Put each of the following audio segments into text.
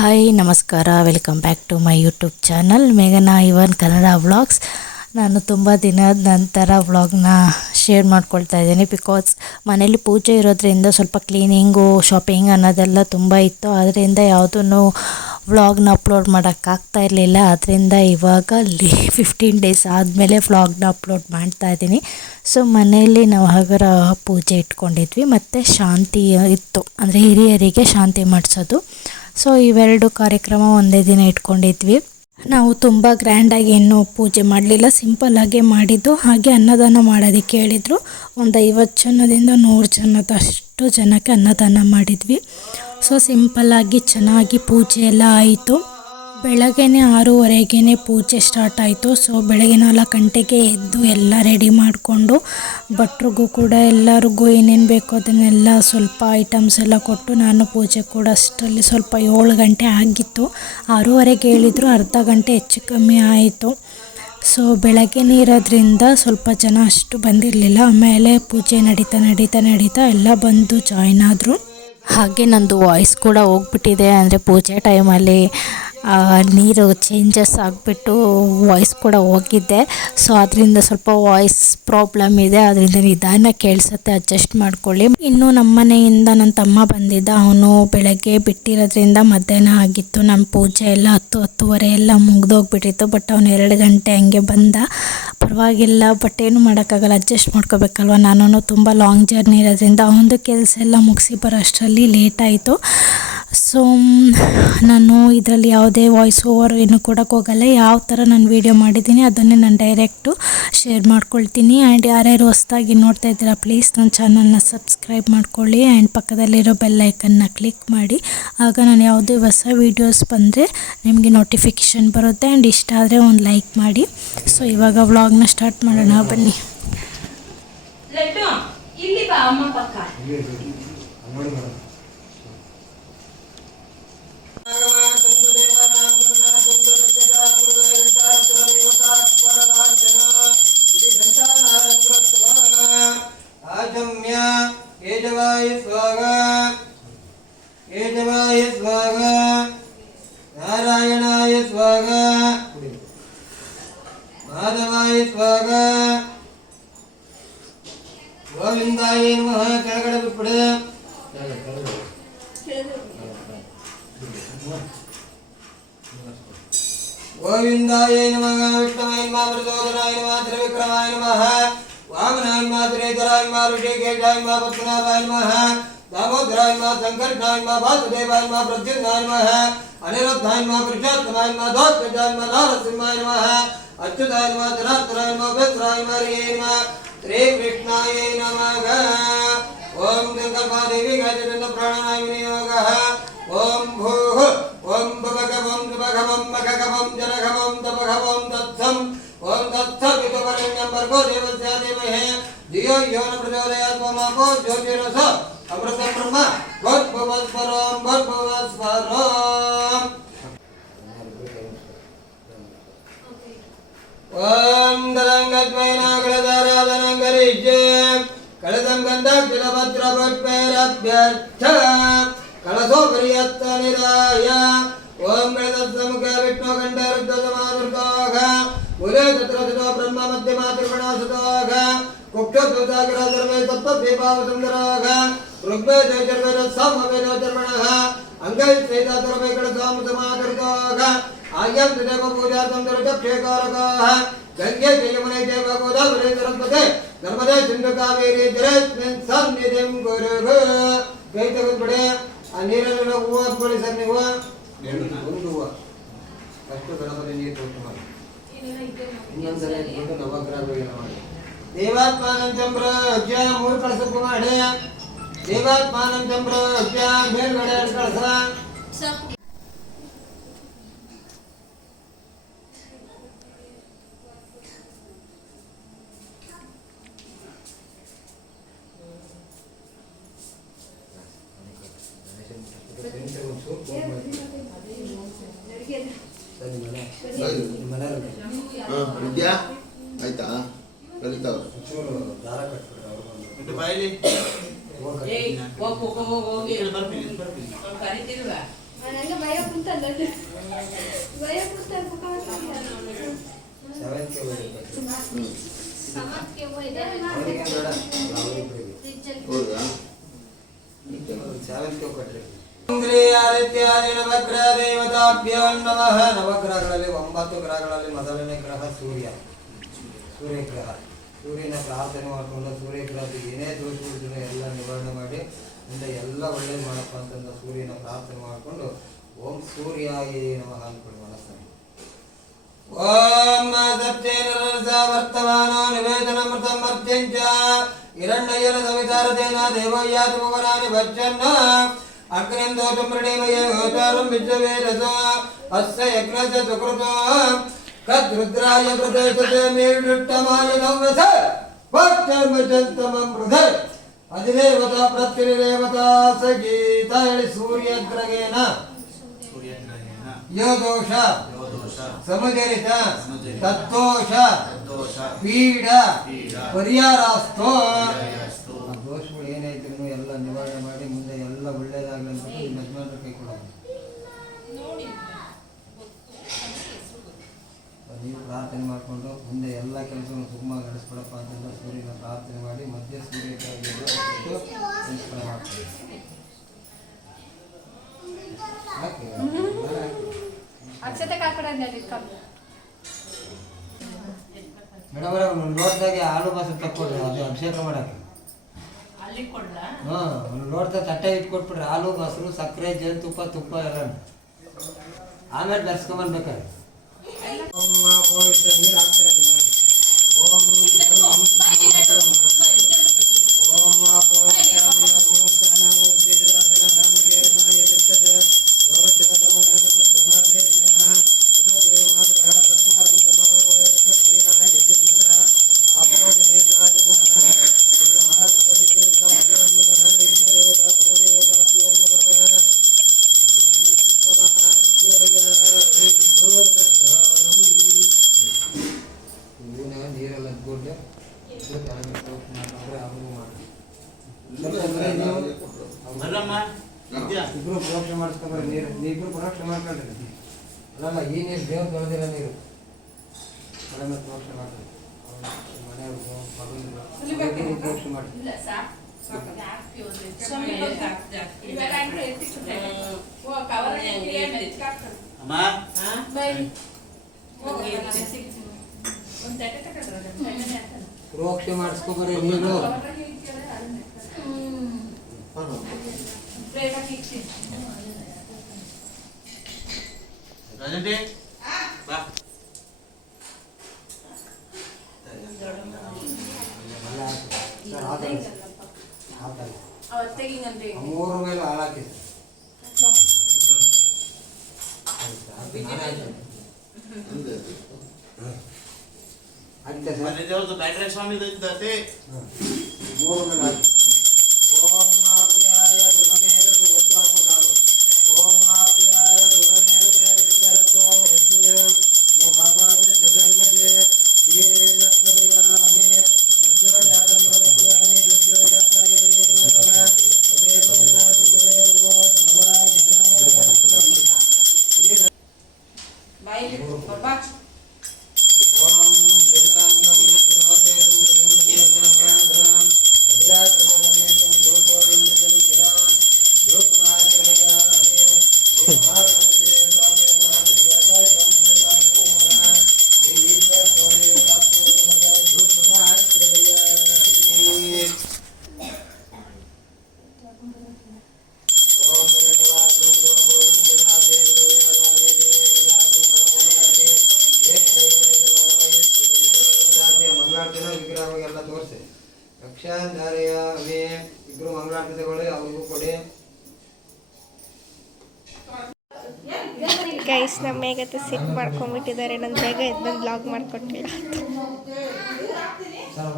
Hi, ನಮಸ್ಕಾರ. Welcome back to my YouTube channel ಮೇಘನಾ ಇವನ್, ಕನ್ನಡ ವ್ಲಾಗ್ಸ್ ನಾನು ತುಂಬ ದಿನದ ನಂತರ ವ್ಲಾಗ್ನ ಶೇರ್ ಮಾಡ್ಕೊಳ್ತಾ ಇದ್ದೀನಿ ಬಿಕಾಸ್ ಮನೇಲಿ ಪೂಜೆ ಇರೋದ್ರಿಂದ ಸ್ವಲ್ಪ ಕ್ಲೀನಿಂಗು ಶಾಪಿಂಗ್ ಅನ್ನೋದೆಲ್ಲ ತುಂಬ ಇತ್ತು. ಅದರಿಂದ ಯಾವುದೂ ವ್ಲಾಗ್ನ ಅಪ್ಲೋಡ್ ಮಾಡೋಕ್ಕಾಗ್ತಾ ಇರಲಿಲ್ಲ. ಅದರಿಂದ ಇವಾಗ ಅಲ್ಲಿ ಫಿಫ್ಟೀನ್ ಡೇಸ್ ಆದಮೇಲೆ ವ್ಲಾಗ್ನ ಅಪ್ಲೋಡ್ ಮಾಡ್ತಾ ಇದ್ದೀನಿ. ಸೊ ಮನೆಯಲ್ಲಿ ನಾವು ಹಗರ ಪೂಜೆ ಇಟ್ಕೊಂಡಿದ್ವಿ. ಮತ್ತು ಶಾಂತಿ ಇತ್ತು. ಅಂದರೆ ಹಿರಿಯರಿಗೆ ಶಾಂತಿ ಮಾಡಿಸೋದು. ಸೊ ಇವೆರಡು ಕಾರ್ಯಕ್ರಮ ಒಂದೇ ದಿನ ಇಟ್ಕೊಂಡಿದ್ವಿ. ನಾವು ತುಂಬ ಗ್ರ್ಯಾಂಡಾಗಿ ಏನು ಪೂಜೆ ಮಾಡಲಿಲ್ಲ ಸಿಂಪಲ್ಲಾಗೇ ಮಾಡಿದ್ದು. ಹಾಗೆ ಅನ್ನದಾನ ಮಾಡೋದಕ್ಕೆ ಹೇಳಿದರು ಒಂದು ಐವತ್ತು ಜನದಿಂದ ನೂರು ಜನದಷ್ಟು ಜನಕ್ಕೆ ಅನ್ನದಾನ ಮಾಡಿದ್ವಿ. ಸೊ ಸಿಂಪಲ್ಲಾಗಿ ಚೆನ್ನಾಗಿ ಪೂಜೆ ಎಲ್ಲ ಆಯಿತು. ಬೆಳಗ್ಗೆನೆ ಆರೂವರೆಗೇ ಪೂಜೆ ಸ್ಟಾರ್ಟ್ ಆಯಿತು. ಸೊ ಬೆಳಗ್ಗೆ ನಾಲ್ಕು ಗಂಟೆಗೆ ಎದ್ದು ಎಲ್ಲ ರೆಡಿ ಮಾಡಿಕೊಂಡು, ಭಟ್ರಿಗೂ ಕೂಡ ಎಲ್ಲರಿಗೂ ಏನೇನು ಬೇಕೋ ಅದನ್ನೆಲ್ಲ ಸ್ವಲ್ಪ ಐಟಮ್ಸ್ ಎಲ್ಲ ಕೊಟ್ಟು ನಾನು ಪೂಜೆ ಕೂಡ ಅಷ್ಟರಲ್ಲಿ ಸ್ವಲ್ಪ ಏಳು ಗಂಟೆ ಆಗಿತ್ತು. ಆರೂವರೆಗೆ ಹೇಳಿದ್ರು, ಅರ್ಧ ಗಂಟೆ ಹೆಚ್ಚು ಕಮ್ಮಿ ಆಯಿತು. ಸೊ ಬೆಳಗ್ಗೆನೇ ಇರೋದ್ರಿಂದ ಸ್ವಲ್ಪ ಜನ ಅಷ್ಟು ಬಂದಿರಲಿಲ್ಲ. ಆಮೇಲೆ ಪೂಜೆ ನಡೀತಾ ನಡೀತಾ ನಡೀತಾ ಎಲ್ಲ ಬಂದು ಜಾಯ್ನ್ ಆದರು. ಹಾಗೆ ನಂದು ವಾಯ್ಸ್ ಕೂಡ ಹೋಗ್ಬಿಟ್ಟಿದೆ. ಅಂದರೆ ಪೂಜೆ ಟೈಮಲ್ಲಿ ನೀರು ಚೇಂಜಸ್ ಆಗಿಬಿಟ್ಟು ವಾಯ್ಸ್ ಕೂಡ ಹೋಗಿದ್ದೆ ಸೊ ಅದರಿಂದ ಸ್ವಲ್ಪ ವಾಯ್ಸ್ ಪ್ರಾಬ್ಲಮ್ ಇದೆ. ಅದರಿಂದ ನಿಧಾನ ಕೇಳಿಸುತ್ತೆ ಅಡ್ಜಸ್ಟ್ ಮಾಡ್ಕೊಳ್ಳಿ. ಇನ್ನು ನಮ್ಮ ಮನೆಯಿಂದ ನನ್ನ ತಮ್ಮ ಬಂದಿದ್ದ. ಅವನು ಬೆಳಗ್ಗೆ ಬಿಟ್ಟಿರೋದ್ರಿಂದ ಮಧ್ಯಾಹ್ನ ಆಗಿತ್ತು. ನಮ್ಮ ಪೂಜೆ ಎಲ್ಲ ಹತ್ತು, ಹತ್ತುವರೆ ಎಲ್ಲ ಮುಗ್ದೋಗ್ಬಿಟ್ಟಿತ್ತು ಬಟ್ ಅವನು ಎರಡು ಗಂಟೆ ಹಂಗೆ ಬಂದ. ಪರವಾಗಿಲ್ಲ ಬಟ್ ಏನು ಮಾಡೋಕ್ಕಾಗಲ್ಲ ಅಡ್ಜಸ್ಟ್ ಮಾಡ್ಕೋಬೇಕಲ್ವ? ನಾನು ತುಂಬ ಲಾಂಗ್ ಜರ್ನಿ ಇರೋದ್ರಿಂದ ಅವನದು ಕೆಲಸ ಎಲ್ಲ ಮುಗಿಸಿ ಬರೋ ಅಷ್ಟರಲ್ಲಿ ಲೇಟ್ ಆಯಿತು. ಸೊ ನಾನು ಇದರಲ್ಲಿ ಯಾವುದೇ ವಾಯ್ಸ್ ಓವರ್ ಏನು ಕೊಡೋಕೆ ಹೋಗಲ್ಲ. ಯಾವ ಥರ ನಾನು ವೀಡಿಯೋ ಮಾಡಿದ್ದೀನಿ ಅದನ್ನೇ ನಾನು ಡೈರೆಕ್ಟು ಶೇರ್ ಮಾಡ್ಕೊಳ್ತೀನಿ. ಆ್ಯಂಡ್ ಯಾರ್ಯಾರು ಹೊಸ್ದಾಗಿ ನೋಡ್ತಾ ಇದ್ದೀರಾ ಪ್ಲೀಸ್ ನನ್ನ ಚಾನಲ್ನ ಸಬ್ಸ್ಕ್ರೈಬ್ ಮಾಡ್ಕೊಳ್ಳಿ. ಆ್ಯಂಡ್ ಪಕ್ಕದಲ್ಲಿರೋ ಬೆಲ್ ಐಕನ್ನ ಕ್ಲಿಕ್ ಮಾಡಿ. ಆಗ ನಾನು ಯಾವುದೇ ಹೊಸ ವೀಡಿಯೋಸ್ ಬಂದರೆ ನಿಮಗೆ ನೋಟಿಫಿಕೇಷನ್ ಬರುತ್ತೆ. ಆ್ಯಂಡ್ ಇಷ್ಟ ಆದರೆ ಒಂದು ಲೈಕ್ ಮಾಡಿ. ಸೊ ಇವಾಗ ವ್ಲಾಗ್ನ ಸ್ಟಾರ್ಟ್ ಮಾಡೋಣ. ಬನ್ನಿ. ಇಲ್ಲಿ ಬಾ ಅಮ್ಮ ಪಕ್ಕ. आजम्य केजवाय स्वाहा केजवाय स्वाहा नारायणाय स्वाहा माधवाय स्वाहा गोविन्दाय नमः कनगणपति गोविन्दाय नमः विष्णवे नमः प्रचोदनाय नमः त्रिविक्रमाय नमः वामनाय नमः त्रिनेत्राय नमः ऋषिकेशाय नमः पद्मनाभाय नमः दामोदराय नमः शङ्करनाय नमः वासुदेवाय नमः प्रद्युम्नाय नमः अनिरुद्धाय नमः पुरुषोत्तमाय नमः द्वात्मजाय नमः नारसिंहाय नमः अच्युताय नमः धरात्राय नमः उपेत्राय मरिये नमः श्रीकृष्णाय नमः ॐ गङ्गादेवी गजदण्डप्राणाय विनियोगः ॐ भूः, ॐ भवगवं नृभगवं मघगवं जनघवं तपघवं तत्सम् ॐ तत्सवितुपर्यण्यं भर्गो देवस्य देवहे धियो यो न प्रचोदयात् ममापो ज्योतिरस। अमृतं ब्रह्म। भद्भवस्परं भद्भवस्परम् ॐ दलङ्गद्वै नागलधाराधनं करिष्ये कलितं गन्धं किल भद्रभट्पेरभ्यर्थ अघोपर्यत्तनिराय ॐ मृदत्समुखे विष्णो कण्ठे रुद्रसमादुर्गोः उरे तत्र ततो ब्रह्म मध्यमातृपणासुतोः कुक्षोत्साग्रधर्मे तत्त्वदीपावसुन्दरोः ऋग्वे जयचर्वेदस्समवेदचर्मणः अङ्गैस्वेदातुर्वेकणसामुसमादुर्गोः आज्ञां त्रिदेव पूजार्थं दुर्गक्षेकारकाः गङ्गे च यमुने च गोदावरे सरस्वते नर्मदे सिन्धु कावेरी जरेस्मिन् सन्निधिं गुरुः दैतवद्बडे ಆ ನೀರಲ್ಲಿ ಹೂವು ಹಾಕ್ಕೊಳ್ಳಿ ಸರ್ ನೀವು ಒಂದು ಹೂವು ಫಸ್ಟ್ ಗಣಪತಿ ನೀರು ಕೊಟ್ಟು ಮಾಡಿ ಇನ್ನೊಂದ್ಸಲ ಇಟ್ಬಿಟ್ಟು ನವಗ್ರಹಗಳಿಗೆ ಮಾಡಿ ದೇವಾತ್ಮಾನಂ ಚಂಬ್ರಜ್ಯ ಮೂರು ಕಳಸಕ್ಕೂ ಮಾಡಿ ದೇವಾತ್ಮಾನಂ ಚಂಬ್ರಜ್ಯ ಮೇಲ್ಗಡೆ ಎರಡು ಕಳಸ ಇಂದ್ರಿಯಾದಿತ್ಯಾದಿ ನವಗ್ರಹ ದೇವತಾಭ್ಯೋ ನಮಃ. ನವಗ್ರಹಗಳಲ್ಲಿ ಒಂಬತ್ತು ಗ್ರಹಗಳಲ್ಲಿ ಮೊದಲನೇ ಗ್ರಹ ಸೂರ್ಯ. ಸೂರ್ಯಗ್ರಹ. ಸೂರ್ಯನ ಪ್ರಾರ್ಥನೆ ಮಾಡಿಕೊಂಡು ಸೂರ್ಯಗ್ರಹದ ಏನೇ ದೋಷಗಳಿದ್ರು ಎಲ್ಲ ನಿವಾರಣೆ ಮಾಡಿ, ಮುಂದೆ ಎಲ್ಲ ಒಳ್ಳೇದು ಮಾಡಪ್ಪ ಅಂತಂದ ಸೂರ್ಯನ ಪ್ರಾರ್ಥನೆ ಮಾಡಿಕೊಂಡು, ಓಂ ಸೂರ್ಯ ನಮಃ ಅಂದ್ಕೊಂಡು ಮನಸ್ಸನ್ನು ಓಂ ವರ್ತಮಾನೋ ನಿವೇದನಮೃತಮರ್ತ್ಯಂಚ ಹಿರಣ್ಯಯನ ಸವಿತಾರತೇನ ದೇವಯ್ಯಾತಿ ಭುವನಾನಿ ಭಕ್ಷನ್ನ ಮೃಣೀಮಯ ಹೋತಾರಂ ವಿಶ್ವವೇದಸ ಅಸ್ಯ ಯಜ್ಞಸ್ಯ ಸುಕೃತೋ ಕದ್ರುದ್ರಾಯ ಕೃತೇತತೆ ಮೇಡುಟ್ಟಮಾಯ ನವ್ಯಸ ಭಕ್ತರ್ಮಚಂತಮಂ ಮೃಧೆ ಅಧಿದೇವತ ಪ್ರತ್ಯನಿದೇವತ ಸಗೀತ ಹೇಳಿ ಸೂರ್ಯಗ್ರಗೇನ ಯೋ ದೋಷ ಸಮಜರಿತ ತತ್ತೋಷ ಪೀಡ ಪರಿಹಾರಾಸ್ತೋ ದೋಷಗಳು ಏನೈತಿದ್ರು ಎಲ್ಲ ನಿವಾರಣೆ ಮಾಡಿ ಒಳ್ಳೇದಾಗಲಿ ಅಂತ ನಿಮ್ಮ ಯಜಮಾನ್ರ ಕೈ ಕೊಡೋದು. ನೀವು ಪ್ರಾರ್ಥನೆ ಮಾಡಿಕೊಂಡು ಮುಂದೆ ಎಲ್ಲ ಕೆಲಸವನ್ನು ಸುಗಮವಾಗಿ ನಡೆಸ್ಕೊಡಪ್ಪ ಅಂತೆಲ್ಲ ಸೂರ್ಯನ ಪ್ರಾರ್ಥನೆ ಮಾಡಿ ಮಧ್ಯ ಕಮ್ಮಿ ಮೇಡಮ್ ಅವರೇ ಲೋಟದಾಗೆ ಹಾಲು ಮೊಸರು ತಕ್ಕೊಡ್ರಿ ಅದು ಅಭಿಷೇಕ ಮಾಡಕ್ಕೆ. ಹಾಂ ಒಂದು ಲೋಟದ ತಟ್ಟೆ ಇಟ್ಕೊಟ್ಬಿಡ್ರಿ ಹಾಲು ಮೊಸರು ಸಕ್ಕರೆ ಜೇನುತುಪ್ಪ ತುಪ್ಪ ಎಲ್ಲ ಆಮೇಲೆ ಬೆರೆಸ್ಕೊಂಬರ್ಬೇಕಾರೆ ಓಂ ಅಪೋಹಿತ ನೀರು ಹಾಕ್ತಾ ಇದ್ದೀನಿ ನೋಡಿ. ಓಂ ಓಂ ಆತಲ್ಲ ಸರ್. ಆತಲ್ಲ. ಅವತ್ತೆಗಿಂಗಂದ್ರೆ ಆ ಮೂರು ಮೇಲೆ ಹಾಳಾಕಿ ಸರ್ ಆಯ್ತಾ? ನಾನೇ ಆಯ್ತು. ಆಯ್ತಾ ಸರ್ ಮನೆ ದೇವ್ರದ್ದು ಬ್ಯಾಟ್ರಿ ಮಾಡ್ಕೊಂಡ್ಬಿಟ್ಟಿದ್ದಾರೆ ನನ್ನ ಬೇಗ ಎದ್ದು ಬ್ಲಾಗ್ ಮಾಡಿಕೊಟ್ಟಿಲ್ಲ ಸರ್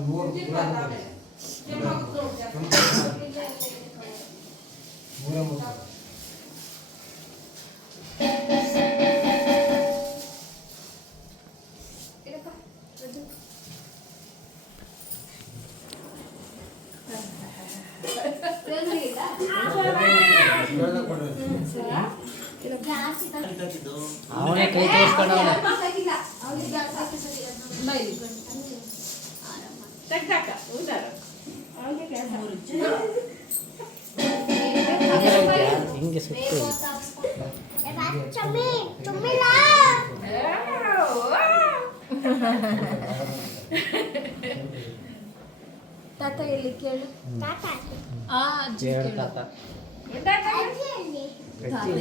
ಅಜ್ಜಿ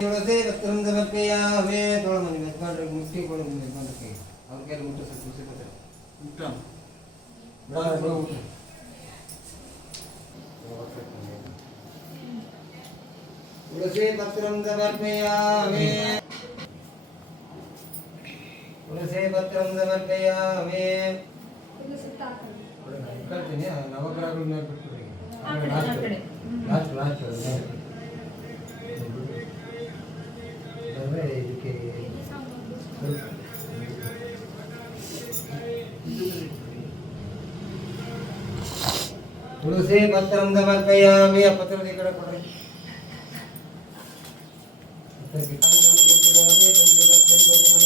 ತುಳಸಿ ಪತ್ರಂ ಸಮರ್ಪಯಾಮಿ ತೊಳ ಮನೆ ಮೆತ್ಕೊಂಡ್ರೆ ಮುಟ್ಟಿ ಕೊಡು ಮೆತ್ಕೊಂಡ್ರೆ ಅವ್ರ ಕೈಲಿ ಮುಟ್ಟಿಸಿ ತುಳಸಿ ಪತ್ರ ಬೇಡ, ಬೇಡ, ಮುಟ್ಟು. ತುಳಸಿ ಪತ್ರಂ ಸಮರ್ಪಯಾಮಿ ತುಳಸಿ ಪತ್ರಂ ಸಮರ್ಪಯಾಮಿ ಇದು ಸುತ್ತ ಹಾಕೋದು. ಕಳ್ತೀನಿ ನವಗ್ರಹಗಳನ್ನ ಬಿಟ್ಬಿಡಿ ಆ ಕಡೆ, ಆ ಕಡೆ. ಲಾಸ್ಟ್ ಲಾಸ್ಟ್ ಅಂದರೆ ಇದಕ್ಕೆ ತುಳಸಿ ಪತ್ರಂ ಸಮರ್ಪಯಾಮಿ ಆ ಪತ್ರದ ಈ ಕಡೆ ಕೊಡ್ರಿ. ಕೆಳಗಡೆ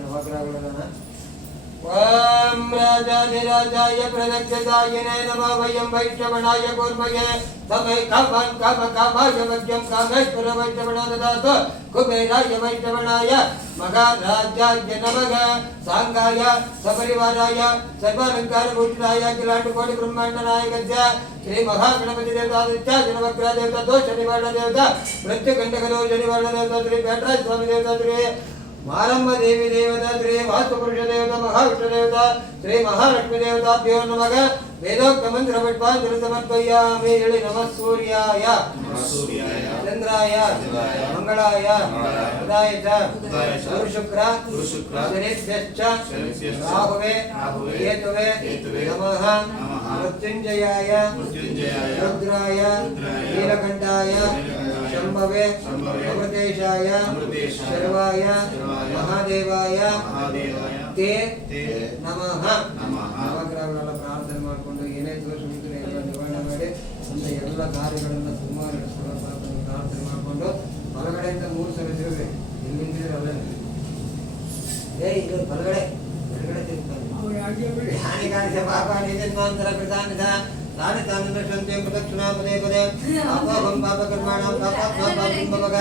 நவகிரகங்களதான ஓம் ராஜாதிராஜாய பிரதக்ஷதாயினே நம வயம் வைஷ்ணவனாய கூர்மயே தமை கமன் கம கமாய வக்கியம் காமேஸ்வர வைஷ்ணவனாததாசோ குபேராய வைஷ்ணவனாய மகாராஜாய நமக சாங்காய சபரிவாராய சர்வாலங்கார பூஷிதாய கிலாண்டு கோடி பிரம்மாண்ட நாயகஸ்ய श्री महागणपति మారమ్మ దేవి దేవత శ్రీ వాస్తుపురుష దేవత మహావిష్ణు దేవత శ్రీ మహాలక్ష్మి దేవతాభ్యో నమగ వేదోక్త మంత్ర పుష్పాంజలి సమర్పయామి ఎళి నమ సూర్యాయ చంద్రాయ మంగళాయ ఉదాయ గురుశుక్ర శనిభ్యశ్చ రాహువే కేతువే నమః మృత్యుంజయాయ రుద్రాయ నీలకంఠాయ ಶಂಭವೆ ಅಮೃತೇಶಾಯ ಶರ್ವಾಯ ಮಹಾದೇವಾಯ ತೇ ನಮಃ ನವಗ್ರಹಗಳೆಲ್ಲ ಪ್ರಾರ್ಥನೆ ಮಾಡಿಕೊಂಡು ಏನೇ ದೋಷ ಇದ್ರೆ ಎಲ್ಲ ನಿವಾರಣೆ ಮಾಡಿ ಮುಂದೆ ಎಲ್ಲ ಕಾರ್ಯಗಳನ್ನು ಸುಮಾರು ನಡೆಸ್ಕೊಳ್ಳೋ ಪ್ರಾರ್ಥನೆ ಪ್ರಾರ್ಥನೆ ಮಾಡಿಕೊಂಡು ಹೊರಗಡೆಯಿಂದ ಮೂರು ಸಲ ತಿರುಗಿ. ಎಲ್ಲಿಂದಿದ್ರೆ ಅಲ್ಲೇ? ಏ ಇದು ಹೊರಗಡೆ. ಹೊರಗಡೆ ತಿರುಗ್ತಾರೆ ಹಾನಿ ಕಾಣಿಸ ಪಾಪ ನಿಜನ್ಮಾಂತರ ಅಂತರ ತಾನೇ ತಾನು ನಶಂತೆ ಪ್ರದಕ್ಷಿಣಾ ಪದೇ ಪದೇ ಪಾಪಂ ಪಾಪ ಕರ್ಮಾಣಂ ಪಾಪಾತ್ಮ ಪಾಪಂ ಭವಗ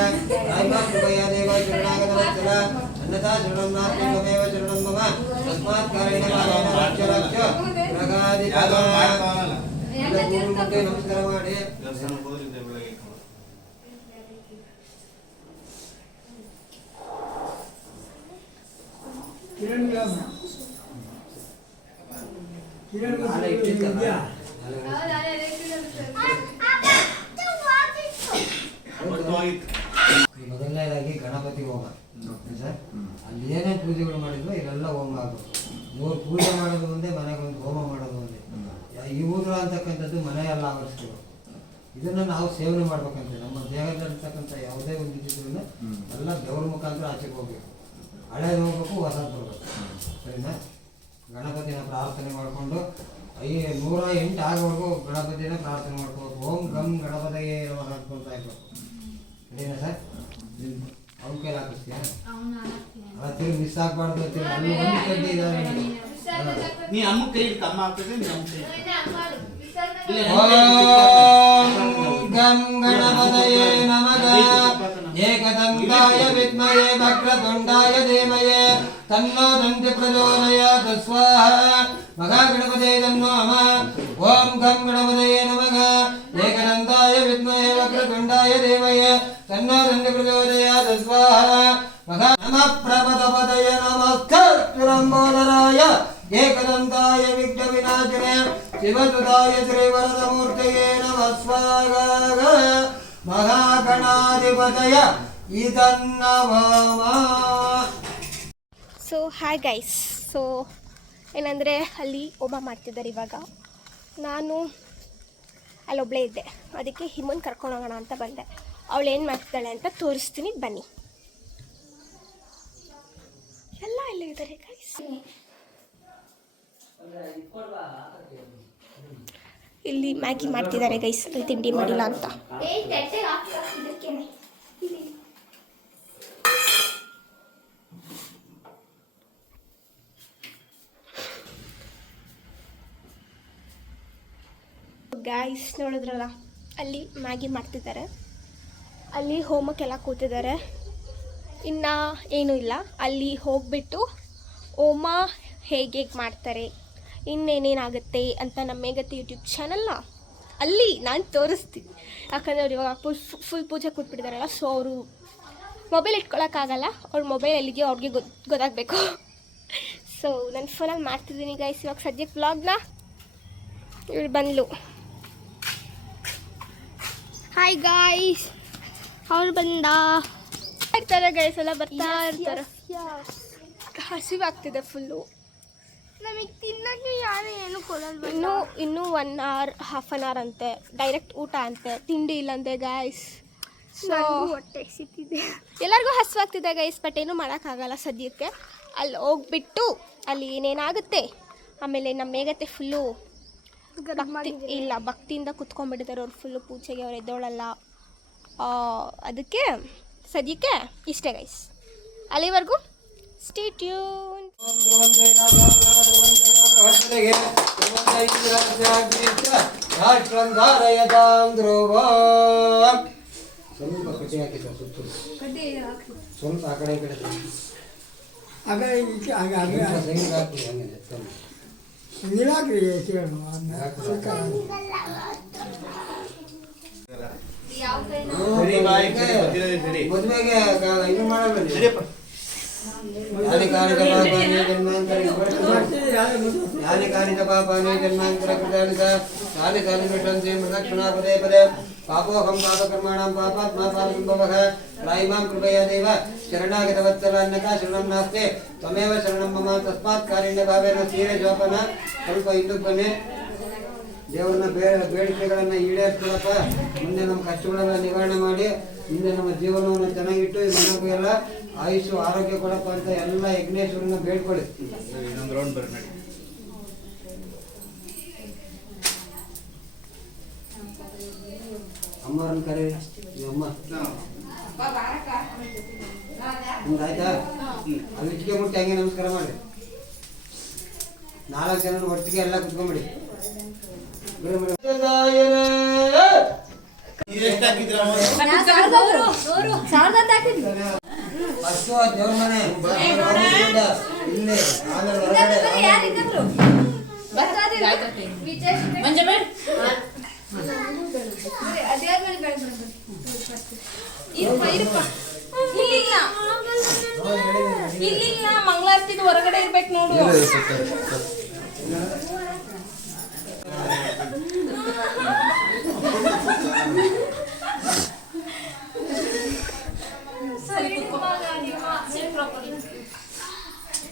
ರಾಯಮಾಂ ಕೃಪಯಾ ದೇವ ಶರಣಾಗತ ವತ್ಸಲ ಅನ್ನತಾ ಶರಣಂ ನಾಸ್ತಿ ತ್ವಮೇವ ಶರಣಂ ಮಮ ತಸ್ಮಾತ್ ಕಾರೇಣ ಕಾಲೇನ ರಕ್ಷ ರಕ್ಷ ಪ್ರಗಾದಿ ಯಾವ್ದೋ ಒಂದ್ ಮೊದಲನೇದಾಗಿ ಗಣಪತಿ ಹೋಮ. ಸರ್? ಅಲ್ಲಿ ಏನೇ ಪೂಜೆಗಳು ಮಾಡಿದ್ವು ಇಲ್ಲೆಲ್ಲ ಹೋಮ ಆಗಬೇಕು ಮೂರು ಪೂಜೆ ಮಾಡೋದು ಒಂದೇ, ಮನೆಗೆ ಒಂದು ಹೋಮ ಮಾಡೋದು ಒಂದೇ. ಈ ಊದ್ರ ಅಂತಕ್ಕಂಥದ್ದು ಮನೆಯೆಲ್ಲ ಆವರಿಸ್ತೀವಿ. ಇದನ್ನು ನಾವು ಸೇವನೆ ಮಾಡ್ಬೇಕಂತ. ನಮ್ಮ ದೇಹದಲ್ಲಿರ್ತಕ್ಕಂಥ ಯಾವುದೇ ಒಂದು ಇದ್ರೂ ಎಲ್ಲ ದೇವ್ರ ಮುಖಾಂತರ ಆಚೆಗೆ ಹೋಗ್ಬೇಕು. ಹಳೇದು ಹೋಗ್ಬೇಕು, ಹೊಸದು ಹೋಗಬೇಕು ಸರಿನಾ? ಗಣಪತಿನ ಪ್ರಾರ್ಥನೆ ಮಾಡಿಕೊಂಡು ಐ ನೂರ ಎಂಟು ಆಗೋವರೆಗೂ ಗಣಪತಿನ ಪ್ರಾರ್ಥನೆ ಮಾಡ್ಕೋಬೇಕು. ಓಂ ಗಂ ಗಣಪತಿಗೆ ನಮಃ ಅಂತ ಇರ್ಬೇಕು ಸರಿನಾ ಸರ್? ಅವ್ನ ಕೈಲಿ ಹಾಕಿಸ್ತೀಯಾ? ತಿರು ಮಿಸ್ ಆಗ್ಬಾರ್ದು ತಿರು ಅಲ್ಲಿ ಒಂದು ಕಡ್ಡಿ ನನಗೆ. ನೀ ಅಮ್ಮ ಕೈ ಅಮ್ಮ ಆಗ್ತದೆ ನೀ ಅಮ್ಮ ಕೈ ಓಂ ಗಂ ಗಣಪತಯೇ ನಮಃ. ಏಕದಂತಾಯ ವಿದ್ಮಯೇ ವಕ್ರತುಂಡಾಯ ಧೀಮಹಿ ತನ್ನೋ ದಂತಿ ಪ್ರಚೋದಯಾತ್ ಸ್ವಾಹ. ಮಹಾಗಣಪತೇ ತನ್ನೋ ನಮ ಓಂ ಗಂ ಗಣಪತಯೇ ನಮಃ ಏಕದಂತಾಯ ವಿದ್ಮಹೇ ವಕ್ರತುಂಡಾಯ ಧೀಮಹಿ ತನ್ನೋ ದಂಡಿ ಪ್ರಚೋದಯಾತ್ ಸ್ವಾಹ ಮಹಾ ನಮಃ ಪ್ರಪದಪದಯ ನಮಸ್ಕರ್ಪುರಂಬೋದರಾಯ ಏಕದಂತಾಯ ವಿಘ್ನ ವಿನಾಶನೆ ಶಿವಸುತಾಯ ಶ್ರೀವರದಮೂರ್ತಯೇ ನಮಃ ಸ್ವಾಗ ಮಹಾಗಣಾಧಿಪತಯ ಇದನ್ನವಮ ಸೊ ಹಾಯ್ ಗೈಸ್ ಸೊ ಏನಂದರೆ ಅಲ್ಲಿ ಒಬ್ಬ ಮಾಡ್ತಿದ್ದಾರೆ ಇವಾಗ. ನಾನು ಅಲ್ಲೊಬ್ಬಳೇ ಇದ್ದೆ. ಅದಕ್ಕೆ ಹಿಮನ್ ಕರ್ಕೊಂಡು ಹೋಗೋಣ ಅಂತ ಬಂದೆ. ಅವಳು ಏನು ಮಾಡ್ತಿದ್ದಾಳೆ ಅಂತ ತೋರಿಸ್ತೀನಿ, ಬನ್ನಿ. ಎಲ್ಲ ಎಲ್ಲ ಇದ್ದಾರೆ ಇಲ್ಲಿ ಮ್ಯಾಗಿ ಮಾಡ್ತಿದ್ದಾರೆ ಗೈಸ್ ತಿಂಡಿ ಮಾಡಿಲ್ಲ ಅಂತ ಏ ತಟ್ಟೆಗೆ ಹಾಕ ಇದಕ್ಕೇನೆ ಇಲ್ಲಿ ಗಾಯ್ಸ್ ನೋಡಿದ್ರಲ್ಲ, ಅಲ್ಲಿ ಮ್ಯಾಗಿ ಮಾಡ್ತಿದ್ದಾರೆ. ಅಲ್ಲಿ ಹೋಮಕ್ಕೆಲ್ಲ ಕೂತಿದ್ದಾರೆ. ಇನ್ನು ಏನೂ ಇಲ್ಲ. ಅಲ್ಲಿ ಹೋಗ್ಬಿಟ್ಟು ಹೋಮ ಹೇಗೆ ಮಾಡ್ತಾರೆ, ಇನ್ನೇನೇನಾಗುತ್ತೆ ಅಂತ ನಮ್ಮ ಮೇಗತ್ತೆ ಯೂಟ್ಯೂಬ್ ಚಾನಲ್ನ ಅಲ್ಲಿ ನಾನು ತೋರಿಸ್ತೀನಿ. ಯಾಕಂದರೆ ಅವ್ರು ಇವಾಗ ಫುಲ್ ಫುಲ್ ಪೂಜೆ ಕೂತ್ಬಿಟ್ಟಿದ್ದಾರಲ್ಲ ಸೊ ಅವರು ಮೊಬೈಲ್ ಇಟ್ಕೊಳಕ್ಕಾಗಲ್ಲ. ಅವ್ರ ಮೊಬೈಲ್ ಎಲ್ಲಿಗೆ ಅವ್ರಿಗೆ ಗೊತ್ತು ಗೊತ್ತಾಗಬೇಕು. ಸೊ ನನ್ನ ಫೋನಲ್ಲಿ ಮಾಡ್ತಿದ್ದೀನಿ ಗೈಸ್ ಇವಾಗ ಸದ್ಯಕ್ಕೆ ವ್ಲಾಗ್ನ ಇವಳು ಬಂದ್ಲು. ಹಾಯ್ ಗಾಯ್ಸ್ ಅವ್ರು ಬಂದ ಇರ್ತಾರೆ ಗೈಸ್ ಎಲ್ಲ ಬರ್ತಾ ಇರ್ತಾರೆ ಹಸಿವಾಗ್ತಿದೆ ಫುಲ್ಲು ನಮಗೆ ತಿನ್ನಕ್ಕೆ ಯಾರು ಏನು ಕೊಡಲ್ವ ಇನ್ನೂ ಇನ್ನೂ one hour half an hour ಅಂತೆ ಡೈರೆಕ್ಟ್ ಊಟ ಅಂತೆ ತಿಂಡಿ ಇಲ್ಲಂತೆ ಗಾಯ್ಸ್ ಸೊ ಹೊಟ್ಟೆ ಸಿಕ್ಕಿದೆ ಎಲ್ಲರಿಗೂ ಹಸುವಾಗ್ತಿದೆ ಗೈಸ್ ಬಟ್ ಏನು ಮಾಡೋಕ್ಕಾಗಲ್ಲ ಸದ್ಯಕ್ಕೆ. ಅಲ್ಲಿ ಹೋಗ್ಬಿಟ್ಟು ಅಲ್ಲಿ ಏನೇನಾಗುತ್ತೆ ಆಮೇಲೆ ನಮ್ಮ ಮೇಗತ್ತೆ ಫುಲ್ಲು ಭಕ್ತಿ ಇಲ್ಲ ಭಕ್ತಿಯಿಂದ ಕುತ್ಕೊಂಡ್ಬಿಟ್ಟಿದ್ದಾರೆ ಅವ್ರು ಫುಲ್ಲು ಪೂಜೆಗೆ ಅವ್ರು ಎದ್ದೋಳಲ್ಲ. ಆ, ಅದಕ್ಕೆ ಸದ್ಯಕ್ಕೆ ಇಷ್ಟೇ ಗೈಸ್ ಅಲ್ಲಿವರೆಗೂ ಸ್ಟೇ ಟ್ಯೂನ್ ರಾಷ್ಟ್ರಂ ಧಾರಯತಾಂ ಧ್ರುವ ಸ್ವಲ್ಪ ಕಟ್ಟಿ ಹಾಕಿ. ಸರ್ ಸುತ್ತಲೂ ಸ್ವಲ್ಪ ಆ ಕಡೆ ಈ ಕಡೆ ಆಗ ಹಾಕಿ ಹಂಗೆ. ನೀಲಾಗ್ರಿ ಕೇಳು ಮದುವೆಗೆ ಇದು ಮಾಡಬೇಡಿ. ಯಾನಿ ಕಾಣಿತ ಪಾಪಾನಿ ಜನ್ಮಾಂತರ ಮಾಡ್ತೀರಿ ಯಾರೇ ಮುಗಿದು ಯಾನಿ ಕಾಣಿತ ಪಾಪಾನಿ ಜನ್ಮಾಂತರ ಕೃತಾನಿ ಸ ಸಾಲಿ ಸಾಲಿ ವಿಷಂತಿ ಮೃಗಕ್ಷಣಾ ಪದೇ ಪದೇ ಪಾಪೋಹಂ ಪಾಪಕರ್ಮಾಣಾಂ ಪಾಪಾತ್ಮ ಪಾಪಸಂಭವಃ ಪ್ರಾಯಿಮಾಂ ಕೃಪಯ ದೇವ ಶರಣಾಗತ ವತ್ಸಲ ಅನ್ಯತಾ ಶರಣಂ ತ್ವಮೇವ ಶರಣಂ ಮಮ ತಸ್ಮಾತ್ ಕಾರಿಣ್ಯ ಭಾವೇನ ಸೀರೆ ಜೋಪನ ಸ್ವಲ್ಪ ಹಿಂದಕ್ಕೆ ಬನ್ನಿ ದೇವರನ್ನ ಬೇಡ ಬೇಡಿಕೆಗಳನ್ನ ಈಡೇರಿಸ್ಕೊಳಪ್ಪ ಮುಂದೆ ನಮ್ಮ ಕಷ್ಟಗಳನ್ನ ನಿವಾರಣೆ ಮಾಡಿ, ಮುಂದೆ ನಮ್ಮ ಜೀವನವನ್ನು ಚೆನ್ನಾಗಿಟ್ಟು ಈ ಮನೆಗೆಲ್ಲ ಎಲ್ಲ ಆಯುಷು ಆರೋಗ್ಯ ಕೊಡಪ್ಪ ಅಂತ ಎಲ್ಲ ಯಜ್ಞೇಶ್ವರನ ಬೇಡ್ಕೊಳ್ಳಿ. ಅಮ್ಮರನ್ನ ಕರೆ. ಅಮ್ಮ. ಆಯ್ತಾ ಅಲ್ಲಿ ಇಚ್ಕೆ ಮುಟ್ಟಿ ಹಂಗೆ ನಮಸ್ಕಾರ ಮಾಡಿ ನಾಲ್ಕು ಜನ ಒಟ್ಟಿಗೆ ಎಲ್ಲ ಕುತ್ಕೊಂಡ್ಬಿಡಿ ಫಸ್ಟು ದೇವ್ರ ಮನೆ. ಇಲ್ಲಿ ಆಮೇಲೆ ಹೊರಗಡೆ ಇಲ್ಲಿಲ್ಲ. ಮಂಗಳಾರತಿದು ಹೊರಗಡೆ ಇರ್ಬೇಕು ನೋಡು. ಸರಿ ಕುತ್ಕೋ. ಸರಿ properly. ಸರಿ ಕೂತ್ಕೋ. ತಾಗಿಕೊಂಡು ಕೂಗಿಕೊಂಡು ಎಲ್ಲ ಎಲ್ಲ ಎಲ್ಲ ದೂರ ಹೋಗ್ಲಿ ಎಲ್ಲವೂ ಒಳ್ಳೇದಾಗಲಪ್ಪ ಒಳ್ಳೆ ಆರೋಗ್ಯ ಆಯುಷ್ ಸಮೃದ್ಧಿ ಎಲ್ಲ ಕಾಪಾಡಿ ಇವರಿಗೆ ತುಂಬ ಒಳ್ಳೆಯದಾಗಲಿ. ಸ್ವಲ್ಪ ಎಲ್ಲ ರತ್ನ ಬಿಡ್ರಿ ಅವ್ರಿಗೆಲ್ಲ ಎಲ್ಲ ಅಕ್ಕೆದಿರ ಬೆಳಗ್ತಾರೆ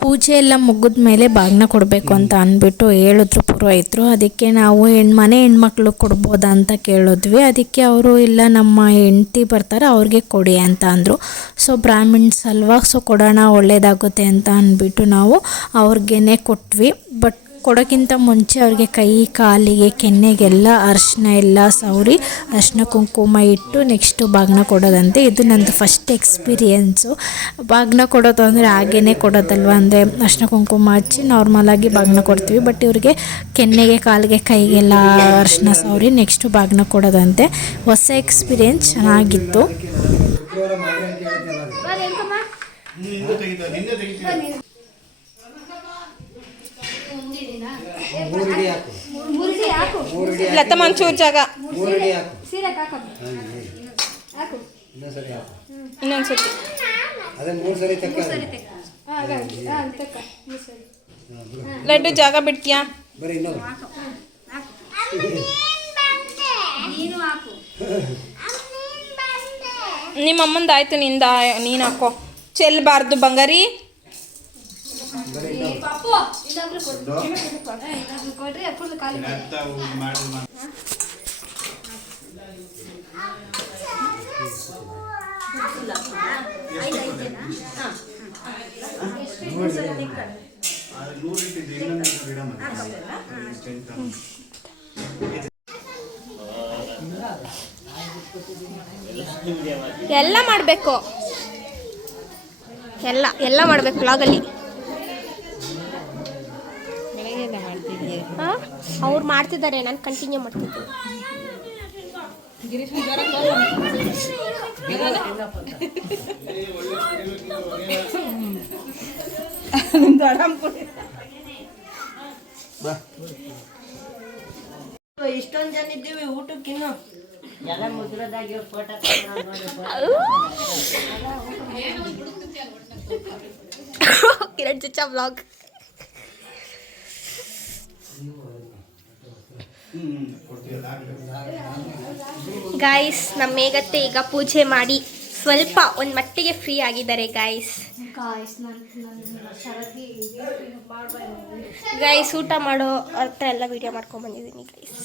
ಪೂಜೆ ಎಲ್ಲ ಮುಗಿದ ಮೇಲೆ ಬಾಗ್ನ ಕೊಡಬೇಕು ಅಂತ ಅಂದ್ಬಿಟ್ಟು ಹೇಳಿದ್ರು ಪುರೋಹಿತರು ಅದಕ್ಕೆ ನಾವು ಹೆಣ್ ಮನೆ ಹೆಣ್ಮಕ್ಳು ಕೊಡ್ಬೋದಾ ಅಂತ ಕೇಳಿದ್ವಿ ಅದಕ್ಕೆ ಅವರು ಇಲ್ಲ ನಮ್ಮ ಹೆಂಡ್ತಿ ಬರ್ತಾರೆ ಅವ್ರಿಗೆ ಕೊಡಿ ಅಂತ ಅಂದರು ಸೊ ಬ್ರಾಹ್ಮಿಣ್ಸ್ ಅಲ್ವಾ ಸೊ ಕೊಡೋಣ ಒಳ್ಳೇದಾಗುತ್ತೆ ಅಂತ ಅಂದ್ಬಿಟ್ಟು ನಾವು ಅವ್ರಿಗೇನೆ ಕೊಟ್ವಿ ಕೊಡೋಕ್ಕಿಂತ ಮುಂಚೆ ಅವ್ರಿಗೆ ಕೈ ಕಾಲಿಗೆ ಕೆನ್ನೆಗೆಲ್ಲ ಅರಿಶಿನ ಎಲ್ಲ ಸವರಿ ಅರಿಶಿನ ಕುಂಕುಮ ಇಟ್ಟು ನೆಕ್ಸ್ಟು ಬಾಗ್ನ ಕೊಡೋದಂತೆ. ಇದು ನಂದು ಫಸ್ಟ್ ಎಕ್ಸ್ಪೀರಿಯೆನ್ಸು ಬಾಗ್ನ ಕೊಡೋದು ಅಂದರೆ ಹಾಗೇ ಕೊಡೋದಲ್ವ? ಅಂದರೆ ಅರಿಶಿನ ಕುಂಕುಮ ಹಚ್ಚಿ ನಾರ್ಮಲಾಗಿ ಬಾಗ್ನ ಕೊಡ್ತೀವಿ. ಬಟ್ ಇವ್ರಿಗೆ ಕೆನ್ನೆಗೆ ಕಾಲಿಗೆ ಕೈಗೆಲ್ಲ ಅರಿಶಿನ ಸವರಿ ನೆಕ್ಸ್ಟು ಬಾಗ್ನ ಕೊಡೋದಂತೆ. ಹೊಸ ಎಕ್ಸ್ಪೀರಿಯೆನ್ಸ್ ಚೆನ್ನಾಗಿತ್ತು ಮೂರು ಇಡಿ ಹಾಕು ಮುರುಗಿ ಹಾಕು ಮೂರು ಇಡಿ ಲತಮ್ಮ ಒಂಚೂರು ಜಾಗ ಮೂರು ಇಡಿ ಹಾಕು ಸೀರೆ ಹಾಕಮ್ಮ ಹಾಕು ಇನ್ನೊಂದ್ಸರಿ ಹಾಕು ಇನ್ನೊಂದ್ಸತಿ ಅದೇ ಮೂರು ಸರಿ ತಕ್ಕ ಹಾಂ ಹಾಂ ಜಾಗ ಮೂರು ಸರಿ. ಲಡ್ಡು ಜಾಗ ಬಿಡ್ತೀಯಾ? ಬರೀ ಇನ್ನೊಂದು. ನೀನು ಹಾಕು. ನಿಮ್ಮ ಅಮ್ಮಂದು ಆಯ್ತು ನಿಂದ ನೀನು ಹಾಕೋ. ಚೆಲ್ಲಬಾರ್ದು ಬಂಗಾರಿ. ಕೊಡ್ರಿ ಕೊಡ್ರಿ ಖಾಲಿ ಎಲ್ಲ ಮಾಡಬೇಕು. ಎಲ್ಲ ಎಲ್ಲ ಮಾಡಬೇಕು ಬ್ಲಾಗಲ್ಲಿ ಅವ್ರು ಮಾಡ್ತಿದ್ದಾರೆ ನಾನು ಕಂಟಿನ್ಯೂ ಮಾಡ್ತಿದ್ದೆ. ಇಷ್ಟೊಂದು ಜನ ಇದ್ದೀವಿ ಊಟಕ್ಕಿನ್ನು ಎಲ್ಲ ಮುದ್ರದಾಗಿ ಫೋಟೋ ಕಿರಣ್ ಚಿಚ್ಚ ಬ್ಲಾಗ್ ಗಾಯ್ಸ್ ನಮ್ಮ ಮೇಘತ್ತೆ ಈಗ ಪೂಜೆ ಮಾಡಿ ಸ್ವಲ್ಪ ಒಂದ್ ಮಟ್ಟಿಗೆ ಫ್ರೀ ಆಗಿದ್ದಾರೆ ಗಾಯ್ಸ್ ಗಾಯ್ಸ್ ಊಟ ಮಾಡೋ ಹತ್ರ ಎಲ್ಲ ವಿಡಿಯೋ ಮಾಡ್ಕೊಂಡ್ ಬಂದಿದ್ದೀನಿ ಗೈಸ್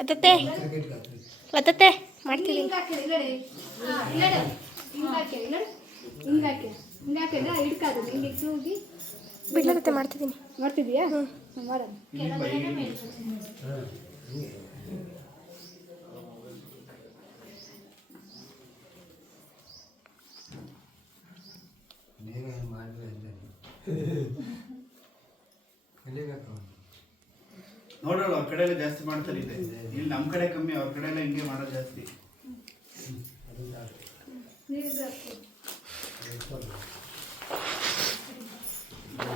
ಅದತ್ತೆ ಅದತ್ತೆ ಮಾಡ್ತೀನಿ. ಹಿಂಗಾಕಿ ಹಿಂಗಾಕಿ ಹಿಂಗಾಕಿ ಹಿಂಗಾಕಿದ್ರೆ ಹಿಡ್ಕಾದು ಹಿಂಗೆ ಹೋಗಿ. ಬಿಡ್ಲತ್ತೆ ಮಾಡ್ತಿದ್ದೀನಿ. ಮಾಡ್ತಿದ್ಯಾ ಹ್ಞೂ ಮಾಡೋಣ. ನೋಡೋಣ ಅವ್ರ ಕಡೆ ಎಲ್ಲ ಜಾಸ್ತಿ ಮಾಡ್ತಾರೆ ಇದೆ ಇಲ್ಲಿ ನಮ್ಮ ಕಡೆ ಕಮ್ಮಿ ಅವ್ರ ಕಡೆ ಎಲ್ಲ ಹಿಂಗೆ ಮಾಡೋದು ಜಾಸ್ತಿ ಅಕ್ಷತೆ ಕೊಡ ಹಾಂ ಇಟ್ಟೈತೆ ಓಂ ಆಯುರ್ಧಾರ್ಮೇಶಣ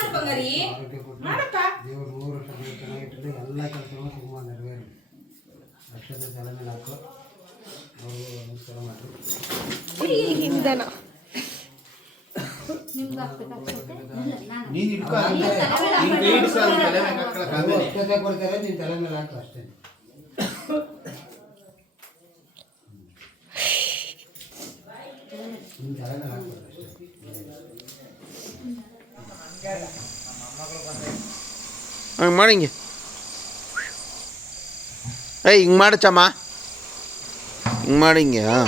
ಕೊಟ್ಟು ದೇವ್ರು ಮೂರು ವರ್ಷ ನೀವು ಚೆನ್ನಾಗಿಟ್ಟರೆ ಎಲ್ಲ ಕೆಲಸಗಳು ತುಂಬ ನೆರವೇರಿ. ಅಕ್ಷತೆ? ತಲೆ ಮೇಲೆ ಹಾಕು. ನಮಸ್ಕಾರ ನೀನ್ ಇಟ್ಕೋ. ಅಕ್ಷತೆ ಕೊಡ್ತಾರೆ ನೀನು ತಲೆ ಮೇಲೆ ಹಾಕು ಅಷ್ಟೇ. ನೀನು ತಲೆ ಮೇಲೆ ಹಂಗೆ ಮಾಡಿ ಹಿಂಗೆ ಏಯ್ ಹಿಂಗೆ ಮಾಡು ಚಮ್ಮ ಹಿಂಗೆ ಮಾಡಿ ಹಿಂಗೆ ಹಾಂ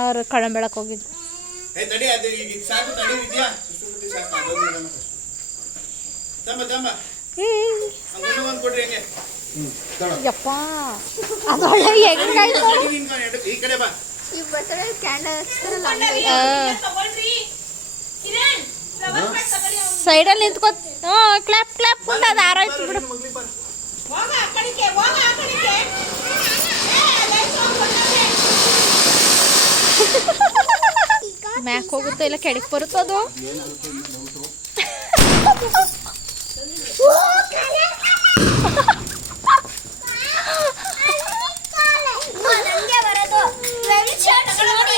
ತಗೊಳ್ರಿ ಕಳಂಬೆಳಕ್ಕೆ ಹೋಗಿದ್ರು. ಯಪ್ಪ ತಗೊಳ್ಳಿ ಹೆಂಗಾಯ್ತು ಸೈಡಲ್ಲಿ ನಿಂತ್ಕೋ ಕ್ಲಾಪ್ ಕ್ಲಾಪ್ ಅಂತ ಅದು ಆರಾಯ್ತು ಬಿಡು. ಮ್ಯಾಕ್ ಹೋಗುತ್ತೋ ಇಲ್ಲ ಕೆಳಗೆ ಬರುತ್ತೋ ಅದು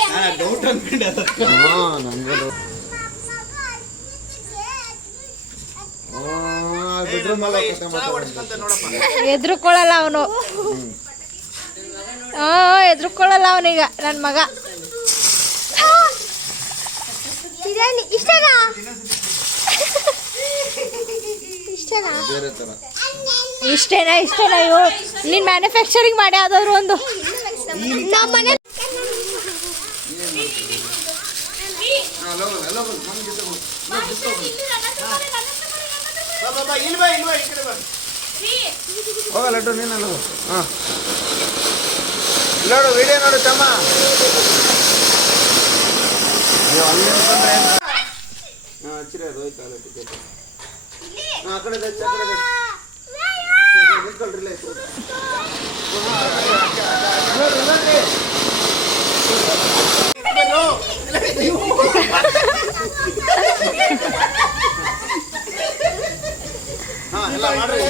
ಹಾ ಡೌಟ್ ಅನ್ಕೊಂಡೆ ಅದು ಹಾಂ ನನಗೆ ಬೆಡ್ರೂಮಲ್ಲ ಎಷ್ಟು ಹೊಡ್ಸ್ಕೊಂತ ನೋಡಪ್ಪ ಎದ್ರುಕೊಳ್ಳಲ್ಲ ಅವನು. ಹಾ ಎದ್ರುಕೊಳ್ಳಲ್ಲ ಅವನೀಗ ನನ್ನ ಮಗ. ಇಷ್ಟನಾ? ಇಷ್ಟನಾ? ಇಷ್ಟೇನಾ ಇಷ್ಟೇನಾ? ಇವು ನೀನು ಮ್ಯಾನುಫ್ಯಾಕ್ಚರಿಂಗ್ ಮಾಡಿ ಯಾವ್ದಾದ್ರು ಒಂದು. ನಮ್ಮ ಮನೆ ಬಾ ಬಾ ಬಾ ಇಲ್ಲಿ ಬಾ ಇಲ್ಲಿ ಬಾ ಈ ಕಡೆ ಬಾ ಹೋಗ ಲಡ್ಡು ನೀನು ಅಲ್ಲ ಹಾಂ ನೋಡು ವಿಡಿಯೋ ನೋಡು ತಮ್ಮ ನೀವು ಅಲ್ಲಿ ನಿಂತ್ಕೊಂಡ್ರೆ ಏನು? ಹಾಂ ಹಚ್ಚಿರಿ ಅದು ಹೋಯ್ತು ಅಲ್ಲ ಟಿಕೆಟ್ ಹಾಂ ಆ ಕಡೆ ಹಚ್ಚಿ ಆ ಕಡೆ ಹಚ್ಚಿ. ನಿಂತ್ಕೊಳ್ರಿ ಇಲ್ಲೇ ಐತೆ. ನೋಡ್ರಿ, ನೋಡ್ರಿ. ಹಾಂ ಎಲ್ಲ ಮಾಡ್ರಿ.